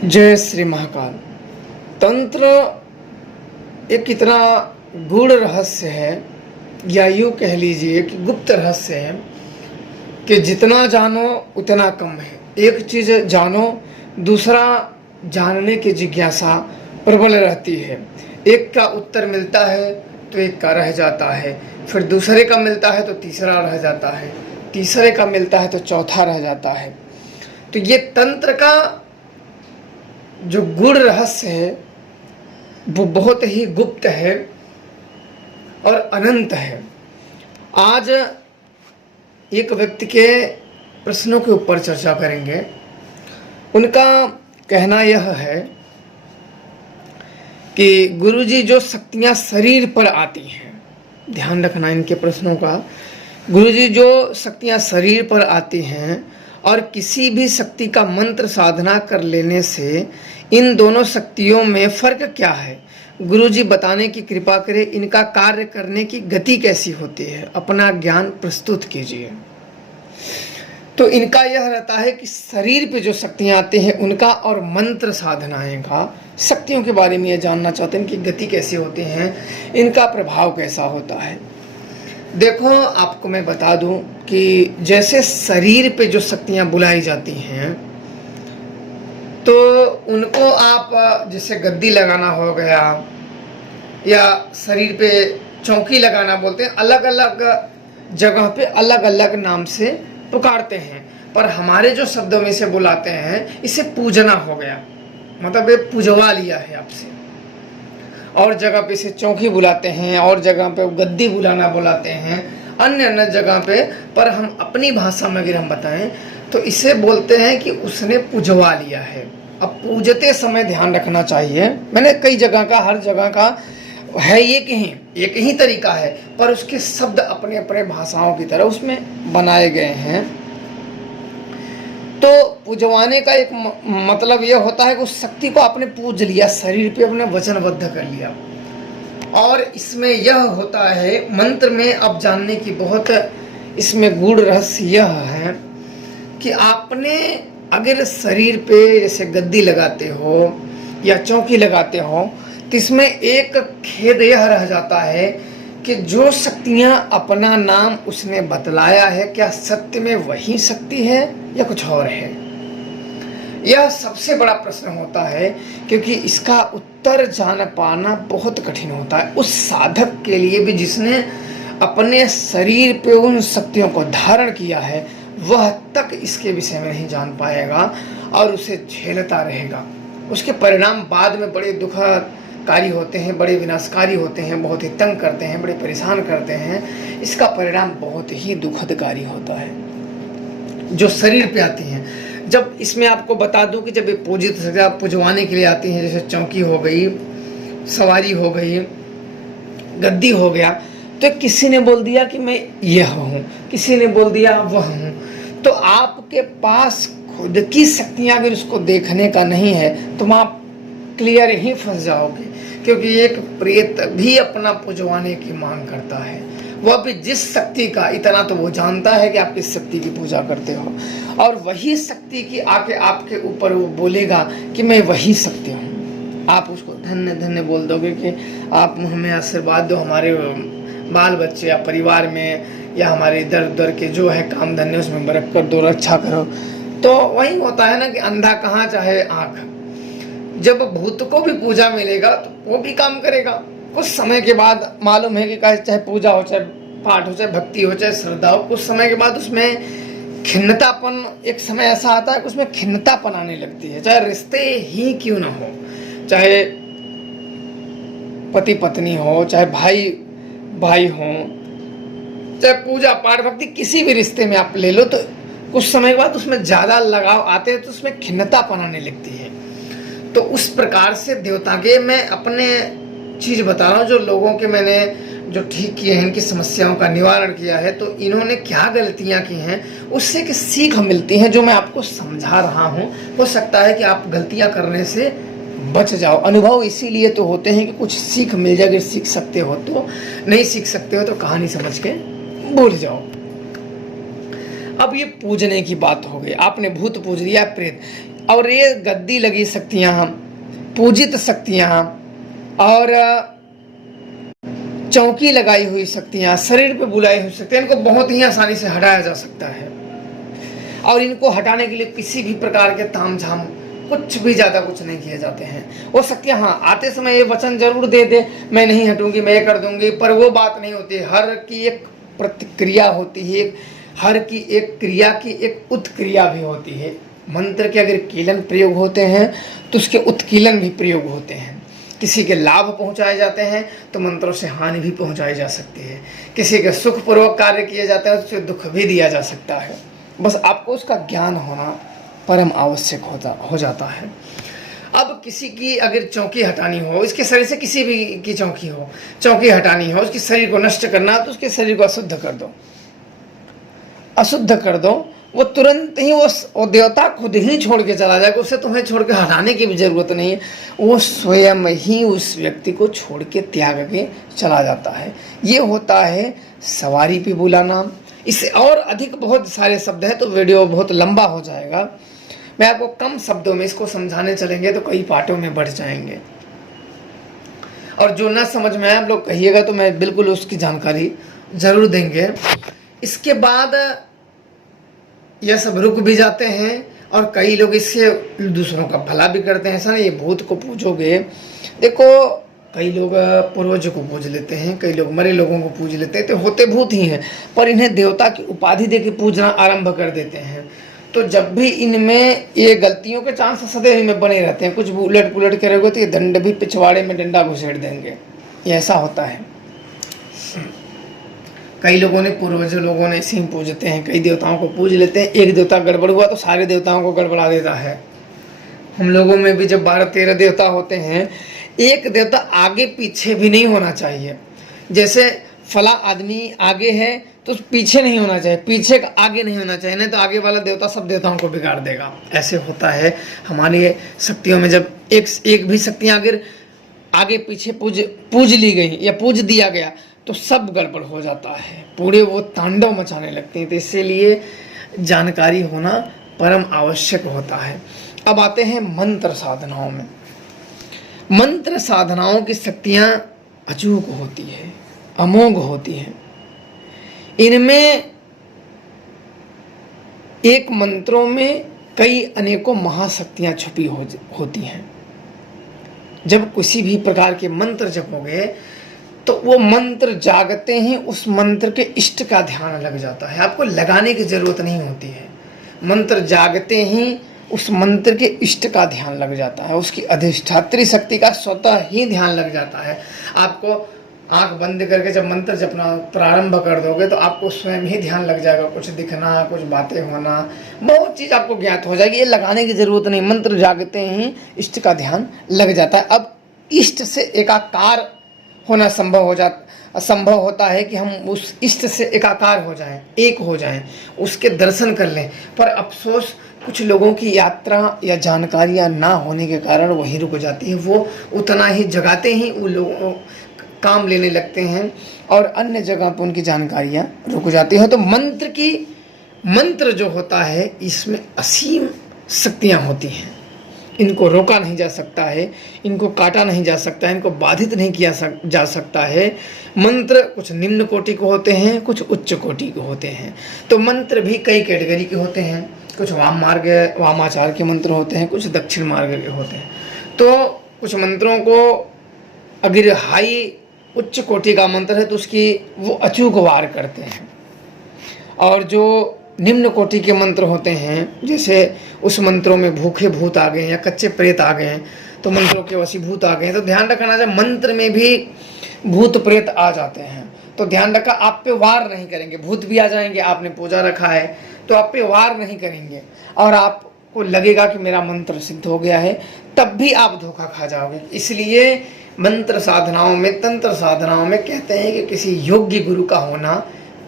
जय श्री महाकाल। तंत्र एक इतना गूढ़ रहस्य है, या यूँ कह लीजिए कि गुप्त रहस्य है कि जितना जानो उतना कम है। एक चीज़ जानो, दूसरा जानने की जिज्ञासा प्रबल रहती है। एक का उत्तर मिलता है तो एक का रह जाता है, फिर दूसरे का मिलता है तो तीसरा रह जाता है, तीसरे का मिलता है तो चौथा रह जाता है। तो ये तंत्र का जो गूढ़ रहस्य है वो बहुत ही गुप्त है और अनंत है। आज एक व्यक्ति के प्रश्नों के ऊपर चर्चा करेंगे। उनका कहना यह है कि गुरुजी जो शक्तियाँ शरीर पर आती हैं, ध्यान रखना इनके प्रश्नों का। गुरुजी जो शक्तियाँ शरीर पर आती हैं और किसी भी शक्ति का मंत्र साधना कर लेने से इन दोनों शक्तियों में फ़र्क क्या है, गुरुजी बताने की कृपा करें। इनका कार्य करने की गति कैसी होती है, अपना ज्ञान प्रस्तुत कीजिए। तो इनका यह रहता है कि शरीर पे जो शक्तियाँ आती हैं उनका और मंत्र साधनाएं का, शक्तियों के बारे में ये जानना चाहते हैं, इनकी गति कैसी होती हैं, इनका प्रभाव कैसा होता है। देखो, आपको मैं बता दूं कि जैसे शरीर पे जो शक्तियां बुलाई जाती हैं तो उनको आप जैसे गद्दी लगाना हो गया या शरीर पे चौकी लगाना बोलते हैं, अलग अलग जगह पे अलग अलग नाम से पुकारते हैं। पर हमारे जो शब्दों में से बुलाते हैं, इसे पूजना हो गया, मतलब ये पूजवा लिया है आपसे। और जगह पे इसे चौकी बुलाते हैं, और जगह पे गद्दी बुलाना बुलाते हैं, अन्य अन्य जगह पे। पर हम अपनी भाषा में अगर हम बताएं तो इसे बोलते हैं कि उसने पूजवा लिया है। अब पूजते समय ध्यान रखना चाहिए, मैंने कई जगह का, हर जगह का है एक ही तरीका है, पर उसके शब्द अपने अपने भाषाओं की तरह उसमें बनाए गए हैं। तो पूजवाने का एक मतलब यह होता है कि उस शक्ति को आपने पूज लिया, शरीर पे अपने वचनबद्ध कर लिया। और इसमें यह होता है, मंत्र में अब जानने की बहुत इसमें गूढ़ रहस्य यह है कि आपने अगर शरीर पे जैसे गद्दी लगाते हो या चौकी लगाते हो तो इसमें एक खेद यह रह जाता है कि जो शक्तियाँ अपना नाम उसने बतलाया है, क्या सत्य में वही शक्ति है या कुछ और है? यह सबसे बड़ा प्रश्न होता है, क्योंकि इसका उत्तर जान पाना बहुत कठिन होता है उस साधक के लिए भी जिसने अपने शरीर पे उन शक्तियों को धारण किया है। वह तक इसके विषय में नहीं जान पाएगा और उसे झेलता रहेगा। उसके परिणाम बाद में बड़े दुखकारी होते हैं, बड़े विनाशकारी होते हैं, बहुत ही तंग करते हैं, बड़े परेशान करते हैं। इसका परिणाम बहुत ही दुखदकारी होता है जो शरीर पे आती हैं। जब इसमें आपको बता दूं कि जब ये पूजित शक्तियाँ पूजवाने के लिए आती हैं, जैसे चौकी हो गई, सवारी हो गई, गद्दी हो गया, तो किसी ने बोल दिया कि मैं यह हूँ, किसी ने बोल दिया वह हूँ, तो आपके पास खुद की शक्तियाँ अगर उसको देखने का नहीं है तो आप क्लियर ही फंस जाओगे। क्योंकि एक प्रेत भी अपना पूजवाने की मांग करता है, वह भी जिस शक्ति का, इतना तो वो जानता है कि आप किस शक्ति की पूजा करते हो, और वही शक्ति की आके आपके ऊपर वो बोलेगा कि मैं वही शक्ति हूँ। आप उसको धन्य धन्य बोल दोगे कि आप हमें आशीर्वाद दो, हमारे बाल बच्चे या परिवार में या हमारे इधर उधर के जो है काम धन्य उसमें बरक कर दो, रक्षा करो। तो वही होता है ना कि अंधा कहाँ चाहे आँख। जब भूत को भी पूजा मिलेगा तो वो भी काम करेगा। कुछ समय के बाद मालूम है कि चाहे पूजा हो, चाहे पाठ हो, चाहे भक्ति हो, चाहे श्रद्धा हो, कुछ समय के बाद उसमें खिन्नतापन, एक समय ऐसा आता है कि उसमें खिन्नतापन आने लगती है। चाहे रिश्ते ही क्यों ना हो, चाहे पति पत्नी हो, चाहे भाई भाई हो, चाहे पूजा पाठ भक्ति, किसी भी रिश्ते में आप ले लो, तो कुछ समय के बाद उसमें ज़्यादा लगाव आते हैं तो उसमें खिन्नतापन आने लगती है। तो उस प्रकार से देवता के, मैं अपने चीज़ बता रहा हूँ जो लोगों के मैंने जो ठीक किए हैं, इनकी समस्याओं का निवारण किया है, तो इन्होंने क्या गलतियाँ की हैं उससे कि सीख मिलती है, जो मैं आपको समझा रहा हूँ। हो सकता है कि आप गलतियाँ करने से बच जाओ। अनुभव इसीलिए तो होते हैं कि कुछ सीख मिल जाए। अगर सीख सकते हो तो, नहीं सीख सकते हो तो कहानी समझ के भूल जाओ। अब ये पूजने की बात हो गई, आपने भूत पूज लिया, प्रेत। और ये गद्दी लगी शक्तियां, पूजित शक्तियां और चौकी लगाई हुई शक्तियां, शरीर पे बुलाई हुई शक्तियां, इनको बहुत ही आसानी से हटाया जा सकता है। और इनको हटाने के लिए किसी भी प्रकार के तामझाम कुछ भी ज़्यादा कुछ नहीं किए जाते हैं। वो शक्तियां हाँ आते समय ये वचन जरूर दे दे, मैं नहीं हटूंगी, मैं ये कर दूंगी, पर वो बात नहीं होती। हर की एक प्रतिक्रिया होती है, हर की एक क्रिया की एक उत्क्रिया भी होती है। मंत्र के अगर कीलन प्रयोग होते हैं तो उसके उत्कीलन भी प्रयोग होते हैं। किसी के लाभ पहुंचाए जाते हैं तो मंत्रों से हानि भी पहुंचाई जा सकती है। किसी के सुखपूर्वक कार्य किए जाते हैं तो उससे दुख भी दिया जा सकता है। बस आपको उसका ज्ञान होना परम आवश्यक हो जाता है। अब किसी की अगर चौकी हटानी हो, इसके शरीर से किसी भी की चौकी हटानी हो, उसके शरीर को नष्ट करना है तो उसके शरीर को अशुद्ध कर दो, अशुद्ध कर दो। वो तुरंत ही वो देवता खुद ही छोड़ के चला जाएगा, उसे तुम्हें छोड़ के हटाने की भी जरूरत नहीं है। वो स्वयं ही उस व्यक्ति को छोड़ के त्याग के चला जाता है। ये होता है सवारी पे बुलाना। इससे और अधिक बहुत सारे शब्द हैं तो वीडियो बहुत लंबा हो जाएगा। मैं आपको कम शब्दों में इसको समझाने चलेंगे तो कई पार्टों में बढ़ जाएंगे। और जो ना समझ में आए आप लोग कहिएगा तो मैं बिल्कुल उसकी जानकारी जरूर देंगे। इसके बाद यह सब रुक भी जाते हैं और कई लोग इससे दूसरों का भला भी करते हैं। ऐसा नहीं, ये भूत को पूजोगे, देखो कई लोग पूर्वज को पूज लेते हैं, कई लोग मरे लोगों को पूज लेते हैं, तो होते भूत ही हैं, पर इन्हें देवता की उपाधि देके पूजना आरंभ कर देते हैं। तो जब भी इनमें ये गलतियों के चांस सदैव में बने रहते हैं, कुछ उलट पुलट करोगे तो ये दंड भी पिछवाड़े में डंडा घुसेड़ देंगे। ये ऐसा होता है। कई लोगों ने पूर्वज लोगों ने इसे ही पूजते हैं, कई देवताओं को पूज लेते हैं। एक देवता गड़बड़ हुआ तो सारे देवताओं को गड़बड़ा देता है। हम लोगों में भी जब 12-13 देवता होते हैं, एक देवता आगे पीछे भी नहीं होना चाहिए। जैसे फला आदमी आगे है तो पीछे नहीं होना चाहिए, पीछे का आगे नहीं होना चाहिए, नहीं तो आगे वाला देवता सब देवताओं को बिगाड़ देगा। ऐसे होता है हमारी शक्तियों में। जब एक भी शक्तियाँ अगर आगे पीछे पूज ली गई या पूज दिया गया तो सब गड़बड़ हो जाता है, पूरे वो तांडव मचाने लगते हैं। तो इसीलिए जानकारी होना परम आवश्यक होता है। अब आते हैं मंत्र साधनाओं में। मंत्र साधनाओं की शक्तियाँ अचूक होती है, अमोघ होती हैं। इनमें एक मंत्रों में कई अनेकों महाशक्तियाँ छुपी होती हैं। जब किसी भी प्रकार के मंत्र जपोगे तो वो मंत्र जागते ही उस मंत्र के इष्ट का ध्यान लग जाता है। आपको लगाने की जरूरत नहीं होती है, मंत्र जागते ही उस मंत्र के इष्ट का ध्यान लग जाता है, उसकी अधिष्ठात्री शक्ति का स्वतः ही ध्यान लग जाता है। आपको आंख बंद करके जब मंत्र जपना प्रारंभ कर दोगे तो आपको स्वयं ही ध्यान लग जाएगा, कुछ दिखना, कुछ बातें होना, बहुत चीज़ आपको ज्ञात हो जाएगी। ये लगाने की जरूरत नहीं, मंत्र जागते ही इष्ट का ध्यान लग जाता है। अब इष्ट से एकाकार होना संभव होता है कि हम उस इष्ट से एकाकार हो जाएं, एक हो जाएं, उसके दर्शन कर लें। पर अफसोस कुछ लोगों की यात्रा या जानकारियां ना होने के कारण वहीं रुक जाती है। वो उतना ही जगाते ही वो लोग काम लेने लगते हैं और अन्य जगह पर उनकी जानकारियां रुक जाती हैं। तो मंत्र जो होता है इसमें असीम शक्तियां होती हैं। इनको रोका नहीं जा सकता है, इनको काटा नहीं जा सकता है, इनको बाधित नहीं किया जा सकता है। मंत्र कुछ निम्न कोटि के होते हैं, कुछ उच्च कोटि के होते हैं। तो मंत्र भी कई कैटेगरी के होते हैं। कुछ वामाचार के मंत्र होते हैं, कुछ दक्षिण मार्ग के होते हैं। तो कुछ मंत्रों को अगर हाई उच्च कोटि का मंत्र है तो उसकी वो अचूक वार करते हैं। और जो निम्न कोटि के मंत्र होते हैं, जैसे उस मंत्रों में भूखे भूत आ गए हैं या कच्चे प्रेत आ गए हैं, तो मंत्रों के वशीभूत आ गए हैं, तो ध्यान रखना चाहिए मंत्र में भी भूत प्रेत आ जाते हैं। तो ध्यान रखा, आप पे वार नहीं करेंगे। भूत भी आ जाएंगे, आपने पूजा रखा है तो आप पे वार नहीं करेंगे और आपको लगेगा कि मेरा मंत्र सिद्ध हो गया है, तब भी आप धोखा खा जाओगे। इसलिए मंत्र साधनाओं में, तंत्र साधनाओं में कहते हैं कि किसी योग्य गुरु का होना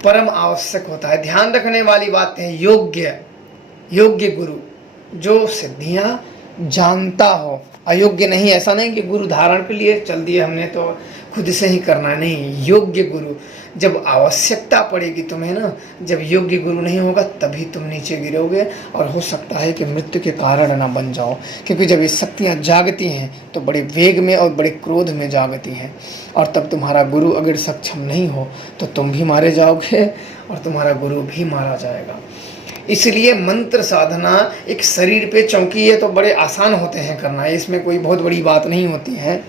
परम आवश्यक होता है। ध्यान रखने वाली बात है योग्य गुरु, जो सिद्धियां जानता हो, अयोग्य नहीं। ऐसा नहीं कि गुरु धारण के लिए चल दिए हमने तो खुद से ही करना, नहीं, योग्य गुरु। जब आवश्यकता पड़ेगी तुम्हें ना, जब योग्य गुरु नहीं होगा तभी तुम नीचे गिरोगे, और हो सकता है कि मृत्यु के कारण ना बन जाओ। क्योंकि जब ये शक्तियाँ जागती हैं तो बड़े वेग में और बड़े क्रोध में जागती हैं, और तब तुम्हारा गुरु अगर सक्षम नहीं हो तो तुम भी मारे जाओगे और तुम्हारा गुरु भी मारा जाएगा। इसलिए मंत्र साधना एक शरीर पे चौकी, ये तो बड़े आसान होते हैं करना, इसमें कोई बहुत बड़ी बात नहीं होती है।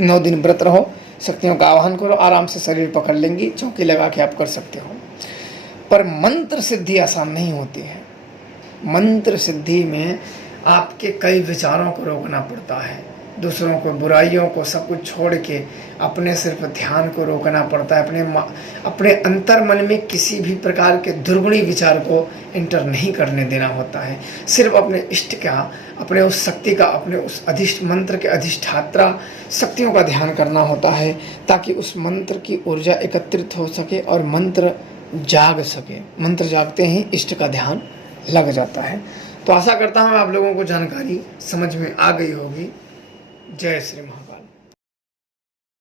9 दिन व्रत रहो, शक्तियों का आह्वान करो, आराम से शरीर पकड़ लेंगी, चौकी लगा के आप कर सकते हो। पर मंत्र सिद्धि आसान नहीं होती है। मंत्र सिद्धि में आपके कई विचारों को रोकना पड़ता है, दूसरों को, बुराइयों को, सब कुछ छोड़ के अपने सिर्फ ध्यान को रोकना पड़ता है। अपने अंतर मन में किसी भी प्रकार के दुर्गुणी विचार को इंटर नहीं करने देना होता है। सिर्फ अपने इष्ट का, अपने उस शक्ति का, अपने उस अधिष्ठ मंत्र के अधिष्ठात्रा शक्तियों का ध्यान करना होता है, ताकि उस मंत्र की ऊर्जा एकत्रित हो सके और मंत्र जाग सके। मंत्र जागते ही इष्ट का ध्यान लग जाता है। तो आशा करता हूँ आप लोगों को जानकारी समझ में आ गई होगी। जय श्री महाकाल।